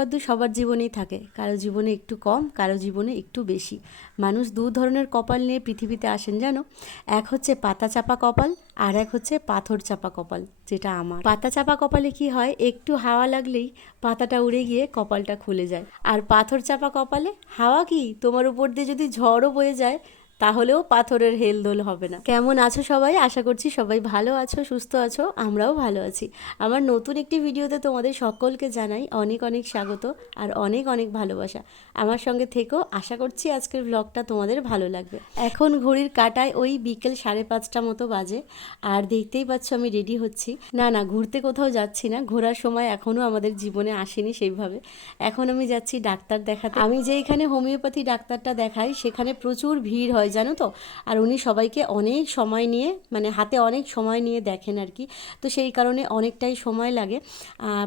আধটু সবার জীবনেই থাকে। কারও জীবনে একটু কম, কারও জীবনে একটু বেশি। মানুষ দু ধরনের কপাল নিয়ে পৃথিবীতে আসেন জানো? এক হচ্ছে পাতা চাপা কপাল, আর এক হচ্ছে পাথর চাপা কপাল, যেটা আমার। পাতা চাপা কপালে কি হয়? একটু হাওয়া লাগলেই পাতাটা উড়ে গিয়ে কপালটা খুলে যায়। আর পাথর চাপা কপালে হাওয়া কি? তোমার উপর দিয়ে যদি ঝড়ও বয়ে যায় তাহলেও পাথরের হেলদোল হবে না। কেমন আছো সবাই? আশা করছি সবাই ভালো আছো, সুস্থ আছো, আমরাও ভালো আছি। আমার নতুন একটি ভিডিওতে তোমাদের সকলকে জানাই অনেক অনেক স্বাগত আর অনেক অনেক ভালোবাসা। আমার সঙ্গে থেকেও আশা করছি আজকের ব্লগটা তোমাদের ভালো লাগবে। এখন ঘড়ির কাটায় ওই বিকেল সাড়ে পাঁচটা মতো বাজে আর দেখতেই পাচ্ছ আমি রেডি হচ্ছি। না না, ঘুরতে কোথাও যাচ্ছি না, ঘোরার সময় এখনও আমাদের জীবনে আসেনি সেইভাবে। এখন আমি যাচ্ছি ডাক্তার দেখাতে। আমি যে এখানে হোমিওপ্যাথি ডাক্তারটা দেখাই, সেখানে প্রচুর ভিড় হয় জানো তো? আর উনি সবাইকে অনেক সময় নিয়ে মানে হাতে অনেক সময় নিয়ে দেখেন আর কি। তো সেই কারণে অনেকটাই সময় লাগে।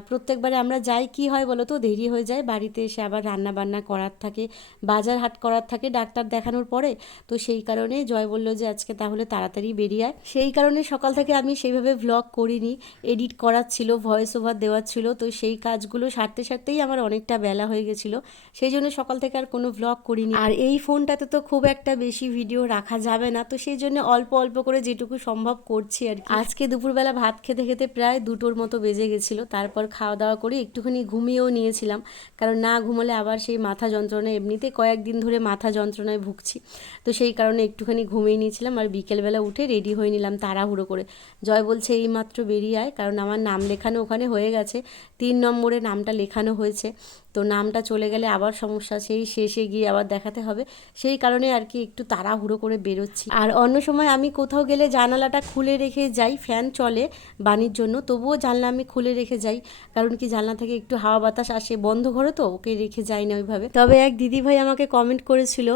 প্রত্যেকবারে আমরা যাই, কি হয় বলো তো? দেরি হয়ে যায়, বাড়িতে এসে আবার রান্না বান্না করার থাকে, বাজার হাট করার থাকে ডাক্তার দেখানোর পরে। তো সেই কারণে জয় বলল যে, আজকে তাহলে তাড়াতাড়ি বেরিয়ে আয়। সেই কারণে সকাল থেকে আমি সেইভাবে ভ্লগ করিনি এডিট করার ছিল ভয়েস ওভার দেওয়ার ছিল। তো সেই কাজগুলো সারতে সারতেই আমার অনেকটা বেলা হয়ে গেছিল। সেই জন্য সকাল থেকে আর কোনো ভ্লগ করিনি। আর এই ফোনটাতে তো খুব একটা বেশি ভিডিও রাখা যাবে না, তো সেই জন্য অল্প অল্প করে যেটুকু সম্ভব করছি আর কি। আজকে দুপুরবেলা ভাত খেতে খেতে প্রায় দুটোর মতো বেজে গেছিল, তারপর খাওয়া দাওয়া করে একটুখানি ঘুমিয়েও নিয়েছিলাম, কারণ না ঘুমোলে আবার সেই মাথা যন্ত্রণা এমনিতে কয়েকদিন ধরে মাথা যন্ত্রণায় ভুগছি, তো সেই কারণে একটুখানি ঘুমিয়ে নিয়েছিলাম আর বিকেলবেলা উঠে রেডি হয়ে নিলাম তাড়াহুড়ো করে। জয় বলছে এই মাত্র বেরিয়ে আয়, কারণ আমার নাম লেখানো ওখানে হয়ে গেছে, তিন নম্বরে নামটা লেখানো হয়েছে, তো নামটা চলে গেলে আবার সমস্যা, সেই শেষে গিয়ে আবার দেখাতে হবে। সেই কারণে আর কি একটু তাড়াহুড়ো করে বেরোচ্ছি। আর অন্য সময় আমি কোথাও গেলে জানালাটা খুলে রেখে যাই, ফ্যান চলে বাণীর জন্য। তবুও জানলা আমি খুলে রেখে যাই, কারণ কি জানলা থেকে একটু হাওয়া বাতাস আসে, বন্ধ ঘরে তো ওকে রেখে যাই না ওইভাবে। তবে এক দিদি ভাই আমাকে কমেন্ট করেছিল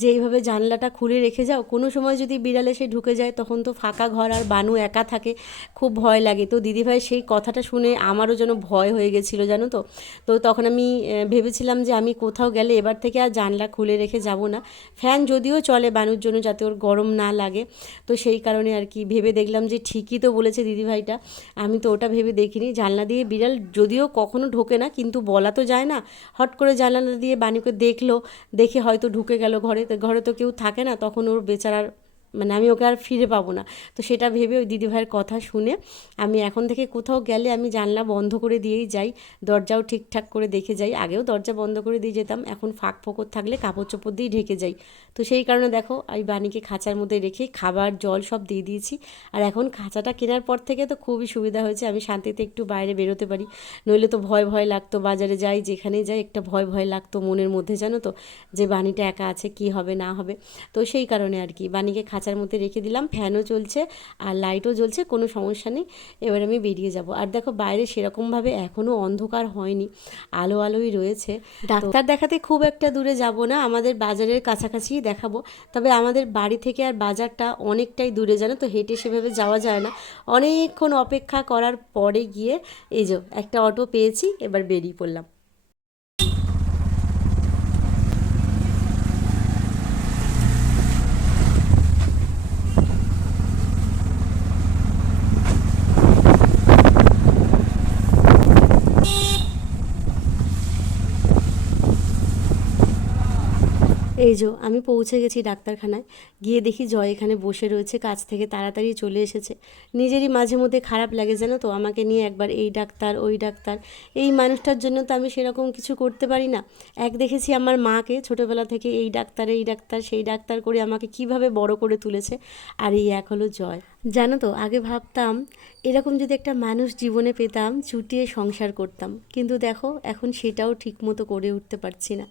যে, এইভাবে জানলাটা খুলে রেখে যাও। কোনো সময় যদি বিড়ালে সে ঢুকে যায়, তখন তো ফাঁকা ঘর আর বানু একা থাকে। খুব ভয় লাগে। তো দিদিভাই সেই কথাটা শুনে আমারও যেন ভয় হয়ে গেছিল, জানো তো? তো তখন আমি ভেবেছিলাম যে, আমি কোথাও গেলে এবার থেকে আর জানলা খুলে রেখে যাব না। ফ্যান যদিও চলে বানুর জন্য যাতে ওর গরম না লাগে। তো সেই কারণে আর কি ভেবে দেখলাম যে ঠিকই তো বলেছে দিদিভাইটা। আমি তো ওটা ভেবে দেখিনি। জানলা দিয়ে বিড়াল যদিও কখনো ঢোকে না, কিন্তু বলা তো যায় না। হট করে জানলা দিয়ে বানুকে দেখল, দেখে হয়তো ঢুকে গেল ঘরে। ঘরে তো কেউ থাকে না, তখন ওর বেচারার মানে আমি ওকে আর ফিরে পাবো না। তো সেটা ভেবে ওই দিদিভাইয়ের কথা শুনে আমি এখন থেকে কোথাও গেলে আমি জানলা বন্ধ করে দিয়েই যাই, দরজাও ঠিকঠাক করে দেখে যাই। আগেও দরজা বন্ধ করে দিয়ে যেতাম, এখন ফাঁক ফোকর থাকলে কাপড় চোপড় দিয়ে ঢেকে যাই। তো সেই কারণে দেখো আমি বাণীকে খাঁচার মধ্যে রেখে খাবার, জল সব দিয়ে দিয়েছি। আর এখন খাঁচাটা কেনার পর থেকে তো খুবই সুবিধা হয়েছে, আমি শান্তিতে একটু বাইরে বেরোতে পারি। নইলে তো ভয় ভয় লাগতো, বাজারে যাই যেখানে যাই একটা ভয় ভয় লাগতো মনের মধ্যে, জানো তো? যে বাণীটা একা আছে, কি হবে, না হবে? তো সেই কারণে আর কি বাণীকে খাঁচার মধ্যে রেখে দিলাম ফ্যানও চলছে আর লাইটও জ্বলছে, কোনো সমস্যা নেই। এবার আমি বেরিয়ে যাব। আর দেখো বাইরে সেরকমভাবে এখনও অন্ধকার হয়নি, আলো আলোই রয়েছে। ডাক্তার দেখাতে খুব একটা দূরে যাব না, আমাদের বাজারের কাছাকাছিই দেখাবো। তবে আমাদের বাড়ি থেকে আর বাজারটা অনেকটাই দূরে, জানো তো? হেঁটে সেভাবে যাওয়া যায় না। অনেকক্ষণ অপেক্ষা করার পরে গিয়ে এই যে একটা অটো পেয়েছি, এবার বেরিয়ে পড়লাম। এই যো, আমি পৌঁছে গেছি ডাক্তারখানায়। গিয়ে দেখি জয় এখানে বসে রয়েছে, কাজ থেকে তাড়াতাড়ি চলে এসেছে। নিজেরই মাঝে মধ্যে খারাপ লাগে, জানো তো? আমাকে নিয়ে একবার এই ডাক্তার, ওই ডাক্তার। এই মানুষটার জন্য তো আমি সেরকম কিছু করতে পারি না। এক দেখেছি আমার মাকে ছোটোবেলা থেকে এই ডাক্তার এই ডাক্তার, সেই ডাক্তার করে আমাকে কীভাবে বড় করে তুলেছে। আর এই এক হলো জয়। জানো তো, আগে ভাবতাম এরকম যদি একটা মানুষ জীবনে পেতাম, চুটিয়ে সংসার করতাম। কিন্তু দেখো, এখন সেটাও ঠিকমতো করে উঠতে পারছি না।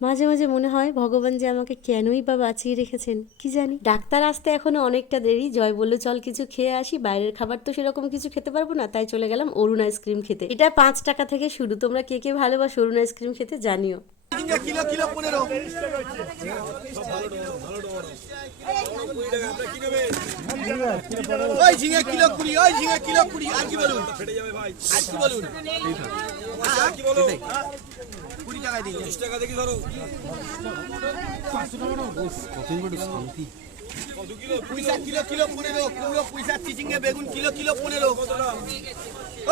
মাঝে মাঝে মনে হয় ভগবান যে আমাকে কেনই বা বাঁচিয়ে রেখেছেন, কি জানি। ডাক্তার আসতে এখনও অনেকটা দেরি। জয় বলল, চল কিছু খেয়ে আসি, বাইরের খাবার তো সেরকম কিছু খেতে পারব না, তাই চলে গেলাম অরুণ আইসক্রিম খেতে। এটা পাঁচ টাকা থেকে শুরু। তোমরা কে কে ভালোবাসো অরুণ আইসক্রিম খেতে জানিও। কিলো কিলো পনেরো। ওই ঝিঙ্গা কিলো কুড়ি, ওই ঝিঙ্গা কিলো কুড়ি। আর কি বলুন? আর কি বলুন? কুড়ি টাকা দিন টাকা দেখি ধরো পয়সা কিলো কিলো পনেরো কুমড়ো পয়সা চিচিঙ্গে, বেগুন কিলো কিলো পনেরো।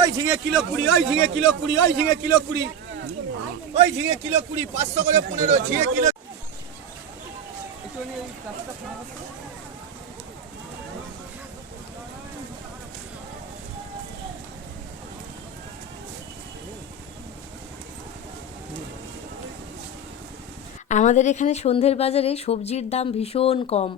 ওই ঝিঙে কিলো কুড়ি, ওই ঝিঙে কিলো কুড়ি, ওই ঝিঙে কিলো কুড়ি। ওই ঝিঙে কিলো কুড়ি, পাঁচশো করে পনেরো, ঝিঙে কিলো আমাদের এখানে সন্ধ্যের বাজারে সবজির দাম ভীষণ কম।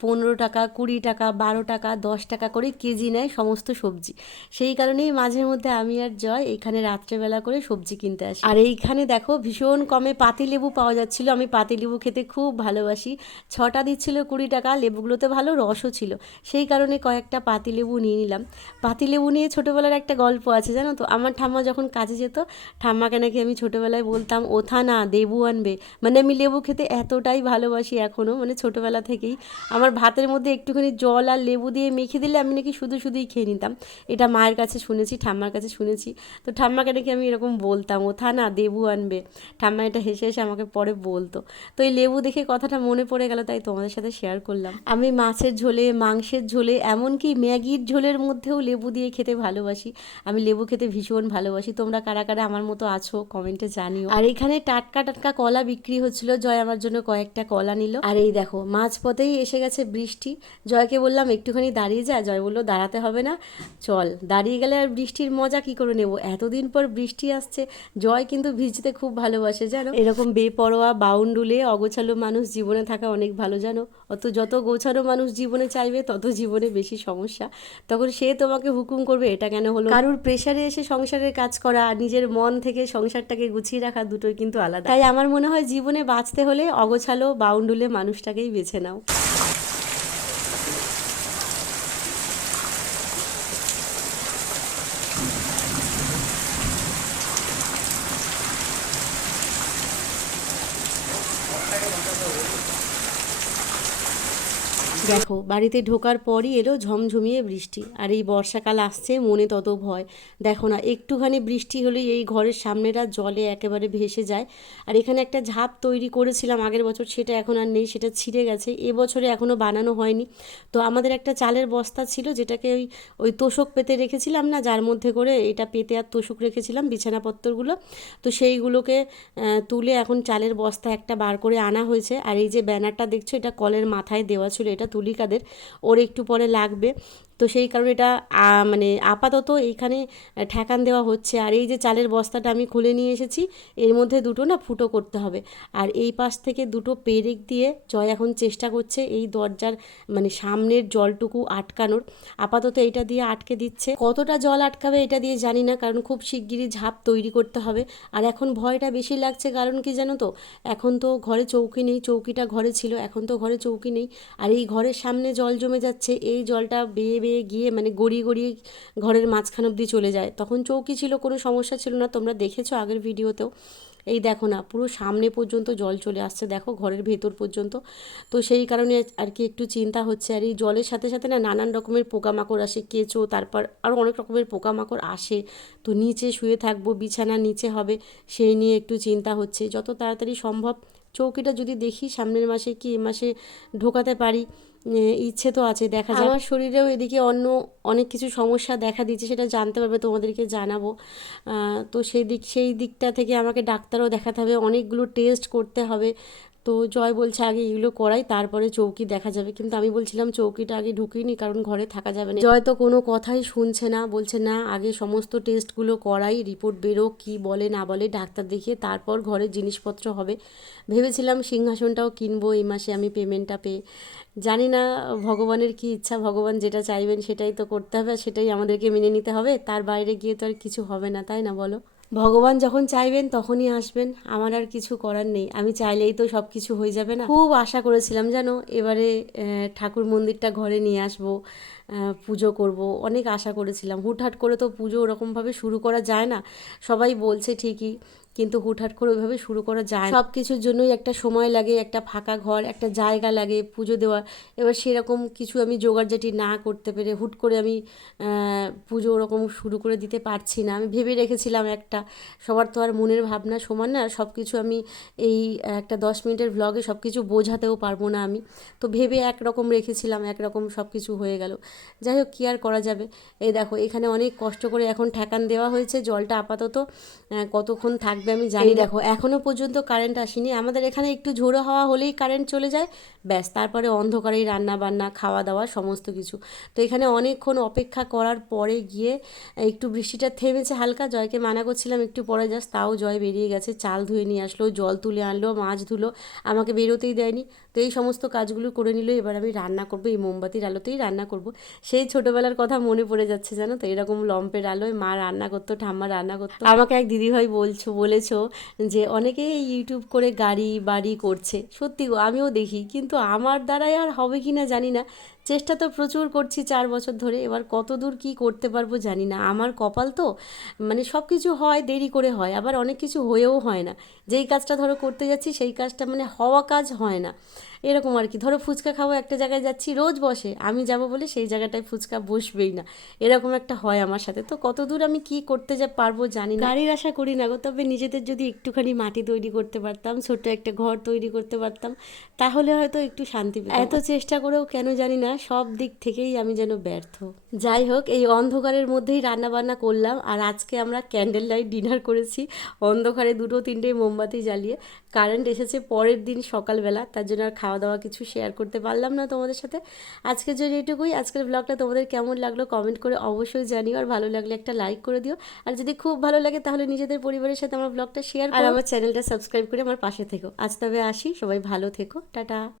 পনেরো টাকা, কুড়ি টাকা, বারো টাকা, দশ টাকা করে কেজি নেয় সমস্ত সবজি। সেই কারণেই মাঝে মধ্যে আমি আর জয় এখানে রাত্রেবেলা করে সবজি কিনতে আসি। আর এইখানে দেখো ভীষণ কমে পাতিলেবু পাওয়া যাচ্ছিল। আমি পাতিলেবু খেতে খুব ভালোবাসি। ছটা দিচ্ছিল কুড়ি টাকা, লেবুগুলোতে ভালো রসও ছিল। সেই কারণে কয়েকটা পাতিলেবু নিয়ে নিলাম। পাতিলেবু নিয়ে ছোটোবেলার একটা গল্প আছে জানো তো? আমার ঠাম্মা যখন কাজে যেত, ঠাম্মাকে নাকি আমি ছোটোবেলায় বলতাম, ওথা না, দেবু আনবে। মানে আমি লেবু খেতে এতটাই ভালোবাসি এখনও মানে ছোটোবেলা থেকেই। আমার ভাতের মধ্যে একটুখানি জল আর লেবু দিয়ে মেখে দিলে আমি নাকি শুধু শুধুই খেয়ে নিতাম। এটা মায়ের কাছে শুনেছি, ঠাম্মার কাছে শুনেছি। তো ঠাম্মাকে নাকি আমি এরকম বলতাম ওথা না দেবু আনবে। ঠাম্মা এটা হেসে হেসে আমাকে পরে বলতো। তো এই লেবু দেখে কথাটা মনে পড়ে গেল, তাই তোমাদের সাথে শেয়ার করলাম। আমি মাছের ঝোলে, মাংসের ঝোলে, এমনকি ম্যাগির ঝোলের মধ্যেও লেবু দিয়ে খেতে ভালোবাসি। আমি লেবু খেতে ভীষণ ভালোবাসি। তোমরা কারা কারা আমার মতো আছো কমেন্টে জানিও। আর এখানে টাটকা টাটকা কলা বিক্রি হচ্ছিল। জয় আমার জন্য কয়েকটা কলা নিল। আর এই দেখো মাঝ পথেই এসে গেছে বৃষ্টি। জয়কে বললাম একটুখানি দাঁড়িয়ে যা। জয় বলল দাঁড়াতে হবে না চল। দাঁড়িয়ে গেলে আর বৃষ্টির মজা কি করে নেব? এতদিন পর বৃষ্টি আসছে জয় কিন্তু ভিজতে খুব ভালোবাসে জানো? এরকম বেপরোয়া বাউন্ডুলে অগোছালো মানুষ জীবনে থাকা অনেক ভালো জানো? অত যত গোছানো মানুষ জীবনে চাইবে তত জীবনে বেশি সমস্যা। তখন সে তোমাকে হুকুম করবে এটা কেন হলো? কারুর প্রেশারে এসে সংসারের কাজ করা আর নিজের মন থেকে সংসারটাকে গুছিয়ে রাখা দুটোই কিন্তু আলাদা। তাই আমার মনে হয় জীবনে বাঁচতে হলে অগোছালো বাউন্ডুলে মানুষটাকেই বেছে নাও। দেখো, বাড়িতে ঢোকার পরই এলো ঝমঝমিয়ে বৃষ্টি। আর এই বর্ষাকাল আসছে, মনে তত ভয়। দেখো না, একটুখানি বৃষ্টি হলেই এই ঘরের সামনেটা জলে একেবারে ভেসে যায়। আর এখানে একটা ঝাপ তৈরি করেছিলাম আগের বছর, সেটা এখন আর নেই, সেটা ছিঁড়ে গেছে। এবছরে এখনও বানানো হয়নি। তো আমাদের একটা চালের বস্তা ছিল, যেটাকে ওই ওই তোষক পেতে রেখেছিলাম না, যার মধ্যে করে এটা পেতে আর তোষক রেখেছিলাম, বিছানাপত্রগুলো। তো সেইগুলোকে তুলে এখন চালের বস্তা একটা বার করে আনা হয়েছে। আর এই যে ব্যানারটা দেখছ, এটা কলের মাথায় দেওয়া ছিল, এটা তুলিকাদের ওর একটু পরে লাগবে। তো সেই কারণে এটা মানে আপাতত এইখানে ঠেকান দেওয়া হচ্ছে। আর এই যে চালের বস্তাটা আমি খুলে নিয়ে এসেছি, এর মধ্যে দুটো না ফুটো করতে হবে। আর এই পাশ থেকে দুটো পেরেক দিয়ে জয় এখন চেষ্টা করছে এই দরজার মানে সামনের জলটুকু আটকানোর। আপাতত এইটা দিয়ে আটকে দিচ্ছে। কতটা জল আটকাবে এটা দিয়ে জানি না, কারণ খুব শিগগিরই ঝাঁপ তৈরি করতে হবে। আর এখন ভয়টা বেশি লাগছে, কারণ কি জানো তো, এখন তো ঘরে চৌকি নেই, চৌকিটা ঘরে ছিল, এখন তো ঘরে চৌকি নেই। আর এই ঘরের সামনে জল জমে যাচ্ছে, এই জলটা বেয়ে বেয়ে গিয়ে মানে গড়িয়ে গড়িয়ে ঘরের মাঝখান অব্দি চলে যায়। তখন চৌকি ছিল, কোনো সমস্যা ছিল না। তোমরা দেখেছ আগের ভিডিওতেও। এই দেখো না, পুরো সামনে পর্যন্ত জল চলে আসছে। দেখো ঘরের ভেতর পর্যন্ত। তো সেই কারণে আর কি একটু চিন্তা হচ্ছে। আর এই জলের সাথে সাথে না নানান রকমের পোকামাকড় আসে, কেঁচো, তারপর আরও অনেক রকমের পোকামাকড় আসে। তো নিচে শুয়ে থাকব, বিছানা নিচে হবে, সেই নিয়ে একটু চিন্তা হচ্ছে। যত তাড়াতাড়ি সম্ভব চৌকিটা যদি দেখি, সামনের মাসে কি এ মাসে ঢোকাতে পারি? ইচ্ছে তো আছে, দেখা যায় আমার শরীরেও এদিকে অন্য অনেক কিছু সমস্যা দেখা দিচ্ছে, সেটা জানতে পারবে, তোমাদেরকে জানাব। তো সেই দিক, সেই দিকটা থেকে আমাকে ডাক্তারও দেখাতে হবে, অনেকগুলো টেস্ট করতে হবে। তো জয় বলছে আগে এগুলো করাই, তারপরে চৌকি দেখা যাবে। কিন্তু আমি বলছিলাম চৌকিটা আগে ঢুকিনি, কারণ ঘরে থাকা যাবে না। জয় তো কোনো কথাই শুনছে না, বলছে না, আগে সমস্ত টেস্টগুলো করাই, রিপোর্ট বেরোক কী বলে, না বলে, ডাক্তার দেখিয়ে তারপর ঘরের জিনিসপত্র হবে। ভেবেছিলাম সিংহাসনটাও কিনবো এই মাসে, আমি পেমেন্টটা পেয়ে। জানি না ভগবানের কি ইচ্ছা, ভগবান যেটা চাইবেন সেটাই তো করতে হবে, আর সেটাই আমাদেরকে মেনে নিতে হবে। তার বাইরে গিয়ে তো আর কিছু হবে না, তাই না বলো? ভগবান যখন চাইবেন তখনই আসবেন, আমার আর কিছু করার নেই। আমি চাইলেই তো সব কিছু হয়ে যাবে না। খুব আশা করেছিলাম জানো, এবারে ঠাকুর মন্দিরটা ঘরে নিয়ে আসব পুজো করব, অনেক আশা করেছিলাম। হুটহাট করে তো পুজো ওরকমভাবে শুরু করা যায় না। সবাই বলছে ঠিকই কিন্তু হুটহাট করে ওইভাবে শুরু করা যায় সব কিছুর জন্যই একটা সময় লাগে, একটা ফাঁকা ঘর, একটা জায়গা লাগে, পুজো দেওয়ার এবার সেরকম কিছু আমি জোগাড় জোগাড়জাটি না করতে পেরে হুট করে আমি পুজো ওরকম শুরু করে দিতে পারছি না। আমি ভেবে রেখেছিলাম একটা, সবার তো আর মনের ভাবনা সমান না সব কিছু আমি এই একটা দশ মিনিটের ভ্লগে সব কিছু বোঝাতেও পারব না আমি। তো ভেবে একরকম রেখেছিলাম, একরকম সব কিছু হয়ে গেল। যাই হোক, কী আর করা যাবে? এই দেখো, এখানে অনেক কষ্ট করে এখন ঠেকান দেওয়া হয়েছে, জলটা আপাতত কতক্ষণ থাকবে আমি জানি। দেখো এখনও পর্যন্ত কারেন্ট আসেনি। আমাদের এখানে একটু ঝোড়ো হাওয়া হলেই কারেন্ট চলে যায়। ব্যাস তারপরে অন্ধকারেই রান্না বান্না খাওয়া দাওয়া সমস্ত কিছু। তো এখানে অনেকক্ষণ অপেক্ষা করার পরে গিয়ে একটু বৃষ্টিটা থেমেছে হালকা। জয়কে মানা করছিলাম একটু পরে যাস তাও জয় বেরিয়ে গেছে। চাল ধুয়ে নিয়ে আসলো জল তুলে আনলো মাছ ধুলো আমাকে বেরোতেই দেয়নি। তো এই সমস্ত কাজগুলো করে নিল। এবার আমি রান্না করব এই মোমবাতির আলোতেই রান্না করব। সেই ছোটোবেলার কথা মনে পড়ে যাচ্ছে জানো তো? এরকম লম্পের আলোয় মা রান্না করতো ঠাম্মা রান্না করতো। আমাকে এক দিদিভাই বলছো বলেছ যে অনেকেই ইউটিউব করে গাড়ি বাড়ি করছে। সত্যি আমিও দেখি। কিন্তু আমার দ্বারাই আর হবে কি না জানি না। চেষ্টা তো প্রচুর করছি চার বছর ধরে এবার কত দূর কী করতে পারব জানি না। আমার কপাল তো মানে সব কিছু হয় দেরি করে হয় আবার অনেক কিছু হয়েও হয় না। যেই কাজটা ধরো করতে যাচ্ছি সেই কাজটা মানে হওয়া কাজ হয় না। এরকম আর কি। ধরো ফুচকা খাব একটা জায়গায় যাচ্ছি রোজ বসে আমি যাব বলে সেই জায়গাটায় ফুচকা বসবেই না। এরকম একটা হয় আমার সাথে। তো কত দূর আমি কি করতে যা পারব জানি না। গাড়ির আশা করি না গো তবে নিজেদের যদি একটুখানি মাটি তৈরি করতে পারতাম ছোট্ট একটা ঘর তৈরি করতে পারতাম তাহলে হয়তো একটু শান্তি পেতাম। এত চেষ্টা করেও কেন জানি না সব দিক থেকেই আমি যেন ব্যর্থ। যাই হোক এই অন্ধকারের মধ্যেই রান্না বান্না করলাম আর আজকে আমরা ক্যান্ডেল লাইট ডিনার করেছি। অন্ধকারে দুটো তিনটে মোমবাতি জ্বালিয়ে কারেন্ট এসেছে পরের দিন সকালবেলা তার জন্য আর খাওয়া দাওয়া কিছু শেয়ার করতে পারলাম না তোমাদের সাথে। আজকের জন্য এটুকুই আজকের ব্লগটা তোমাদের কেমন লাগল কমেন্ট করে অবশ্যই জানিও আর ভালো লাগলে একটা লাইক করে দিও। আর যদি খুব ভালো লাগে তাহলে নিজেদের পরিবারের সাথে আমার ব্লগটা শেয়ার আর আমার চ্যানেলটা সাবস্ক্রাইব করে আমার পাশে থেকো। আজ তবে আসি। সবাই ভালো থেকো। টাটা।